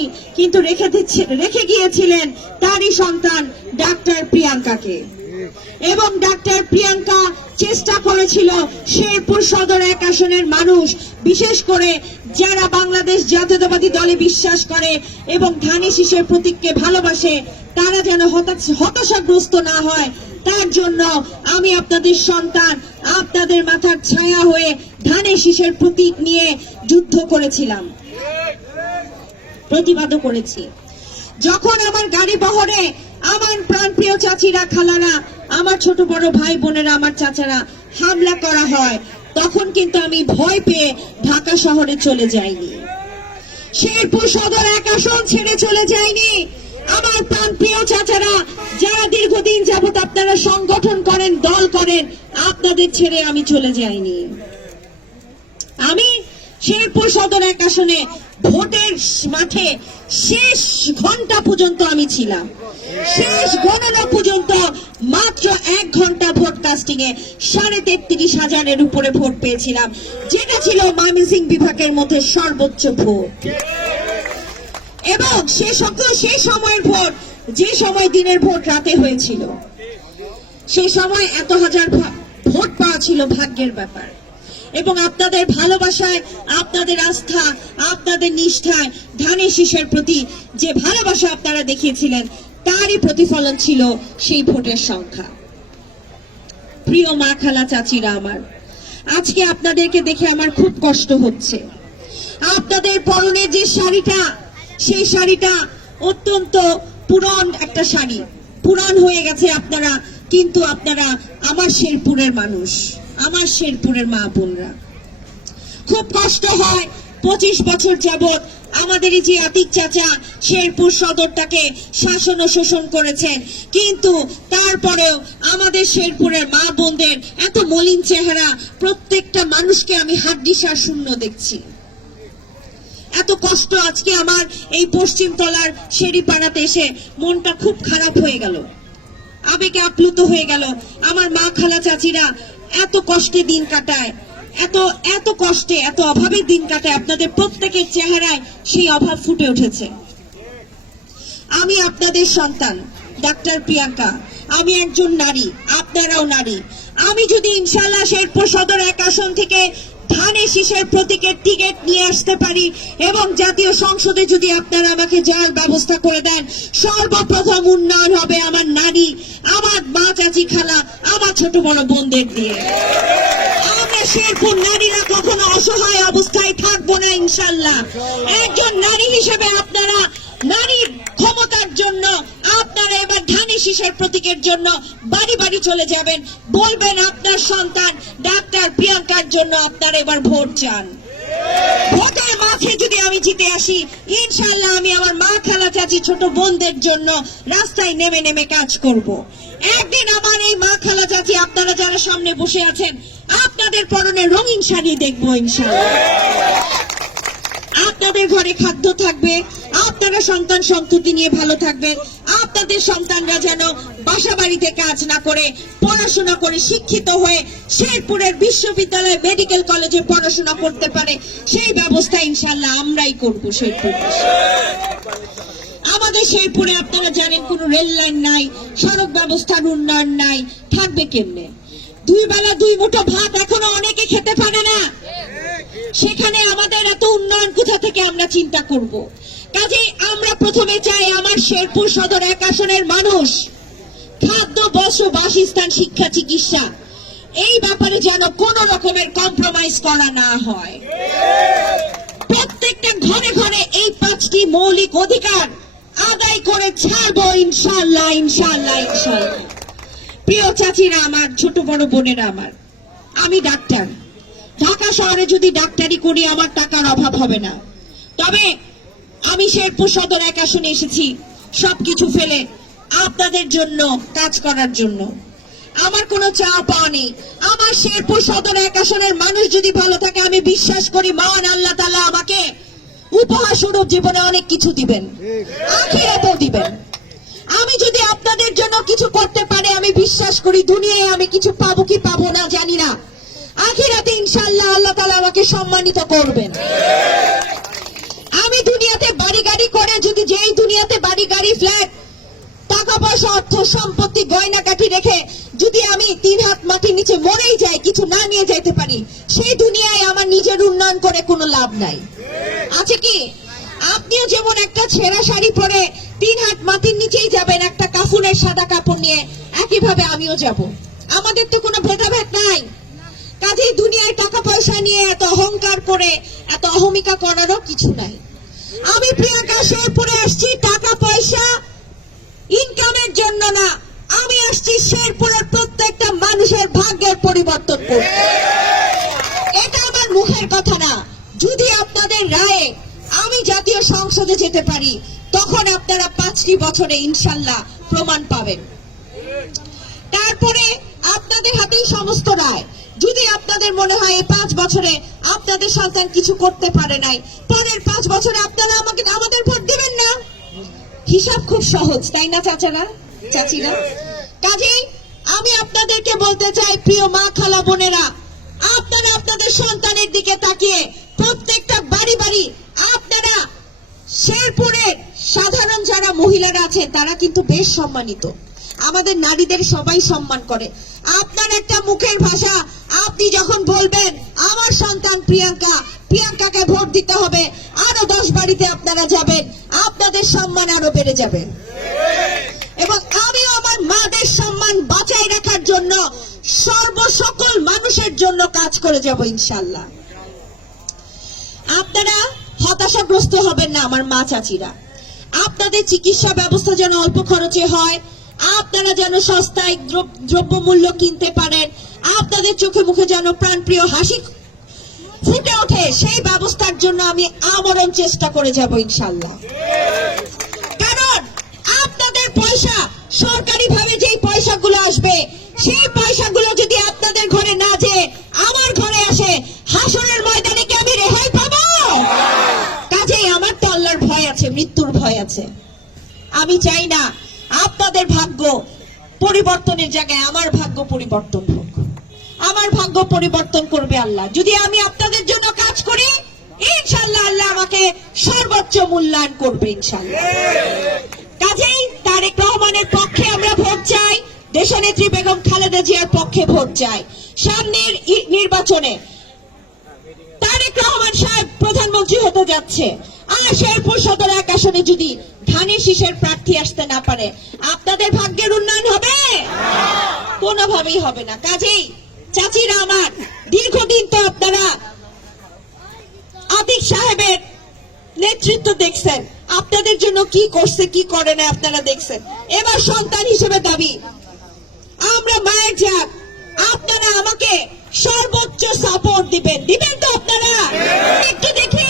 মাটি কিন্তু রেখে রেখে গিয়েছিলেন তারই সন্তান ডাক্তার প্রিয়াঙ্কাকে। এবং ডাক্তার প্রিয়াঙ্কা চেষ্টা করেছিল শেরপুর সদর এক আসনের মানুষ, বিশেষ করে যারা বাংলাদেশ জাতীয়তাবাদী দলে বিশ্বাস করে এবং ধানি শীষের প্রতীককে ভালোবাসে, তারা যেন হতাশ- হতাশাগ্রস্ত না হয়, তার জন্য আমি আপনাদের সন্তান, আপনাদের মাথার ছায়া হয়ে ধানের শীষের প্রতীক নিয়ে যুদ্ধ করেছিলাম। প্রতিবাদও করেছি। যখন আমার গাড়ি বহরে আমার প্রাণপ্রিয় চাচিরা, খালারা, আমার ছোট বড় ভাই বোনেরা, আমার চাচারা হামলা করা হয়, তখন কিন্তু আমি ভয় পেয়ে ঢাকা শহরে চলে যাইনি। শেরপুর সদর এক আসন ছেড়ে চলে যায়নি আমার প্রাণপ্রিয় চাচারা, যারা দীর্ঘদিন যাবত আপনারা সংগঠন করেন, দল করেন, আপনাদের ছেড়ে আমি চলে যাইনি। আমি শেরপুর সদর এক আসনে ভোটের মাঠে শেষ ঘণ্টা পর্যন্ত আমি ছিলাম। শেষ গণনা পর্যন্ত মাত্র এক ঘণ্টা ভোট কাস্টিং এ সাড়ে তেত্রিশ হাজারের উপরে ভোট পেয়েছিলাম। যেটা ছিল ময়মনসিং বিভাগের মধ্যে সর্বোচ্চ ভোট। এবং সে সকল সেই সময়ের ভোট, যে সময় দিনের ভোট রাতে হয়েছিল, সে সময় এত হাজার ভোট পাওয়া ছিল ভাগ্যের ব্যাপার। এবং আপনাদের ভালোবাসায়, আপনাদের আস্থা, আপনাদের নিষ্ঠায়, ধানের শীষের প্রতি যে ভালোবাসা আপনারা দেখিয়েছিলেন, তারই প্রতিফলন ছিল সেই ভোটের সংখ্যা। প্রিয় মা খালা চাচিরা আমার, আজকে আপনাদেরকে দেখে আমার খুব কষ্ট হচ্ছে। আপনাদের পরনে যে শাড়িটা, সেই শাড়িটা অত্যন্ত পুরান একটা শাড়ি। পুরান হয়ে গেছে আপনারা, কিন্তু আপনারা আমার শেরপুরের মানুষ। আমার শেরপুরের মা বোনরা। খুব কষ্ট হয় পঁচিশ বছর যাবত আমাদের এই যে আতিক চাচা শেরপুর সদরটাকে শাসন ও শোষণ করেছেন। কিন্তু তারপরেও আমাদের শেরপুরের মা বোনদের এত মলিন চেহারা প্রত্যেকটা মানুষকে আমি হাড্ডিসার শূন্য দেখছি। এত কষ্ট আজকে আমার এই পশ্চিম তলার শেরিপাড়াতে এসে মনটা খুব খারাপ হয়ে গেল। আবেগে আপ্লুত হয়ে গেল। আমার মা খালা চাচিরা এত কষ্টে দিন কাটায়, এত এত কষ্টে, এত অভাবে দিন কাটায় আপনাদের প্রত্যেকের চেহারায় সেই অভাব ফুটে উঠেছে। আমি আপনাদের সন্তান, ডাক্তার প্রিয়াঙ্কা। আমি একজন নারী, আপনারাও নারী। আমি যদি ইনশাল্লাহ শেরপুর সদর এক আসন থেকে ধানে শীষের প্রতীকের টিকিট নিয়ে আসতে পারি এবং জাতীয় সংসদে যদি আপনারা আমাকে যাওয়ার ব্যবস্থা করে দেন, সর্বপ্রথম উন্নয়ন হবে আমার নারী আমার মা চাচি খালা, আমার ছোট বড় বোনদের দিয়ে শেরপুর নারীরা কখনো অসহায় অবস্থায় থাকব না, ইনশাল্লাহ। একজন নারী হিসেবে আপনারা নারীর ক্ষমতার জন্য আপনারা এবার ধানি শীষের প্রতীকের জন্য বাড়ি বাড়ি চলে যাবেন। বলবেন আপনার সন্তান, ডাক্তার প্রিয়াঙ্কার জন্য আপনারা এবার ভোট চান। ভোটের মাঠে যদি আমি জিতে আসি ইনশাল্লাহ আমি আমার মা চাচি ছোট বোনদের জন্য রাস্তায় নেমে নেমে কাজ করব। একদিন আমার এই মা খালা চাচি, আপনারা যারা সামনে বসে আছেন, আপনাদের পরনে রঙিন শাড়ি দেখব ইনশাল্লাহ আপনাদের ঘরে খাদ্য থাকবে, আপনারা সন্তান সন্ততি নিয়ে ভালো থাকবেন। আপনাদের সন্তানরা যেন বাসা বাড়িতে কাজ না করে, পড়াশোনা করে শিক্ষিত হয়ে শেরপুরের বিশ্ববিদ্যালয় মেডিকেল কলেজে পড়াশোনা করতে পারে, সেই ব্যবস্থা ইনশাল্লাহ আমরাই করব শেরপুর আমাদের শেরপুরে আপনারা জানেন কোনো রেল লাইন নাই, সড়ক ব্যবস্থার উন্নয়ন নাই, থাকবে কেমনে? দুই বেলা দুই মুঠো ভাত এখনও অনেকে খেতে পারে না। সেখানে আমাদের এত উন্নয়ন কোথা থেকে আমরা চিন্তা করব? কাজে আমরা প্রথমে চাই আমার শেরপুর সদর এক আসনের মানুষ, খাদ্য বস্ত্র বাসস্থান, শিক্ষা, চিকিৎসা, এই ব্যাপারে যেন কোন রকমের কম্প্রোমাইজ করা না হয়। প্রত্যেকটা ঘরে ঘরে এই পাঁচটি মৌলিক অধিকার আদায় করে ছাড়বো ইনশাল্লাহ ইনশাল্লাহ ইনশাল্লাহ প্রিয় চাচিরা আমার, ছোট বড় বোনেরা আমার, আমি ডাক্তার। ঢাকা শহরে যদি ডাক্তারি করি, আমার টাকার অভাব হবে না। তবে আমি শেরপুর সদর এক আসনে এসেছি। সবকিছু ফেলে আপনাদের জন্য কাজ করার জন্য। আমার কোনো চাওয়া পাওয়া নেই। আমার শেরপুর সদর এক আসনের মানুষ যদি ভালো থাকে, আমি বিশ্বাস করি মহান আল্লাহ তালা আমাকে উপহার স্বরূপ জীবনে অনেক কিছু দিবেন। আখিরাতেও দিবেন। আমি যদি আপনাদের জন্য কিছু করতে পারি, আমি বিশ্বাস করি দুনিয়ায় আমি কিছু পাবো কি পাবো না জানি না। আখিরাতে ইনশাল্লাহ আল্লাহ তাআলা আমাকে সম্মানিত করবেন। আমি দুনিয়াতে বাড়ি গাড়ি করে যদি যেই দুনিয়াতে বাড়ি গাড়ি ফ্ল্যাট টাকা পয়সা অর্থ, সম্পত্তি গয়না কাঠি রেখে যদি আমি তিন হাত মাটির নিচে মরেই যাই, কিছু না নিয়ে যেতে পারি, সেই দুনিয়ায় আমার নিজের উন্নয়ন করে কোনো লাভ নাই। আছে কি? আপনিও যেমন একটা ছেঁড়া শাড়ি পরে তিন হাত মাটির নিচেই যাবেন, একটা কাফুনের সাদা কাপড় নিয়ে, একইভাবে আমিও যাব। আমাদের তো কোনো ভেদাভেদ নাই। কাজেই দুনিয়ায় টাকা পয়সা নিয়ে এত অহংকার করে, এত অহমিকা করারও কিছু নাই। আমি প্রিয়াঙ্কা শেরপুরে আসছি, টাকা, পয়সা ইনকামের জন্য না। আমি আসছি শেরপুরের প্রত্যেকটা মানুষের ভাগ্যের পরিবর্তন করতে। এটা আমার মুখের কথা না। যদি আপনাদের রায়ে আমি জাতীয় সংসদে যেতে পারি, তখন আপনারা পাঁচটি বছরে ইনশাল্লাহ প্রমাণ পাবেন। তারপরে আপনাদের হাতেই সমস্ত রায়। যদি আপনাদের মনে হয় এই পাঁচ বছরে আপনাদের সন্তান কিছু করতে পারে নাই, পরের পাঁচ বছরে আপনারা আমাকে, আমাদের ভোট দেবেন না। হিসাব খুব সহজ, তাই না চাচারা? চাচিরা? কাজেই আমি আপনাদেরকে বলতে চাই, প্রিয় মা, খালা, বোনেরা, আপনারা আপনাদের সন্তানের দিকে তাকিয়ে প্রত্যেকটা বাড়ি বাড়ি আপনারা শেরপুরের সাধারণ যারা মহিলারা আছেন, তারা কিন্তু বেশ সম্মানিত। আমাদের নারীদের সবাই সম্মান করে। আপনার একটা মুখের ভাষা, আপনি যখন বলবেন, আমার সন্তান প্রিয়াঙ্কা, প্রিয়াঙ্কাকে ভোট দিতে হবে, আরও দশ বাড়িতে আপনারা যাবেন, আপনাদের সম্মান আরও বেড়ে যাবে। এবং আমিও আমার মাদের সম্মান বাঁচাই রাখার জন্য সর্বসকল মানুষের জন্য কাজ করে যাব ইনশাল্লাহ আপনারা হতাশাগ্রস্ত হবেন না আমার মা চাচিরা। আপনাদের চিকিৎসা ব্যবস্থা যেন অল্প খরচে হয় আপনারা যেন সস্তায় দ্রব- দ্রব্যমূল্য কিনতে পারেন, আপনাদের চোখে মুখে যেন প্রাণপ্রিয় হাসি ফুটে ওঠে, সেই ব্যবস্থার জন্য আমি আমরণ চেষ্টা করে যাব ইনশাল্লাহ কারণ আপনাদের পয়সা সরকারি ভাবে যেই পয়সাগুলো আসবে, সেই পয়সাগুলো যদি আপনাদের ঘরে না যে আমার ঘরে আসে হাসনের ময়দানে কি আমি রেহাই পাবো? কাজেই আমার তো আল্লাহর ভয় আছে, মৃত্যুর ভয় আছে। আমি চাই না আপনাদের ভাগ্য পরিবর্তনের জায়গায় আমার ভাগ্য পরিবর্তন হোক। আমার ভাগ্য পরিবর্তন করবে আল্লাহ। যদি আমি আপনাদের জন্য কাজ করি ইনশাল্লাহ আল্লাহ আমাকে সর্বোচ্চ মূল্যায়ন করবে কাজেই তারেক রহমানের পক্ষে আমরা ভোট চাই, দেশনেত্রী বেগম খালেদা জিয়ার পক্ষে ভোট চাই। সামনের নির্বাচনে তারেক রহমান সাহেব প্রধানমন্ত্রী হতে যাচ্ছে। শেরপুর এক আসনে যদি ধানের শীষের প্রার্থী আসতে না পারে, আপনাদের ভাগ্যের উন্নয়ন হবে? কোনোভাবেই হবে না। কাজেই চাচিরা আমার, দীর্ঘদিন তো আপনারা আতিক সাহেবের নেতৃত্ব দেখছেন। আপনাদের জন্য কি করছে, কি করে না আপনারা দেখছেন। এবার সন্তান হিসেবে দাবি, আমরা মায়ের যাক আপনারা আমাকে সর্বোচ্চ সাপোর্ট দিবেন। দিবেন তো আপনারা? একটু দেখি।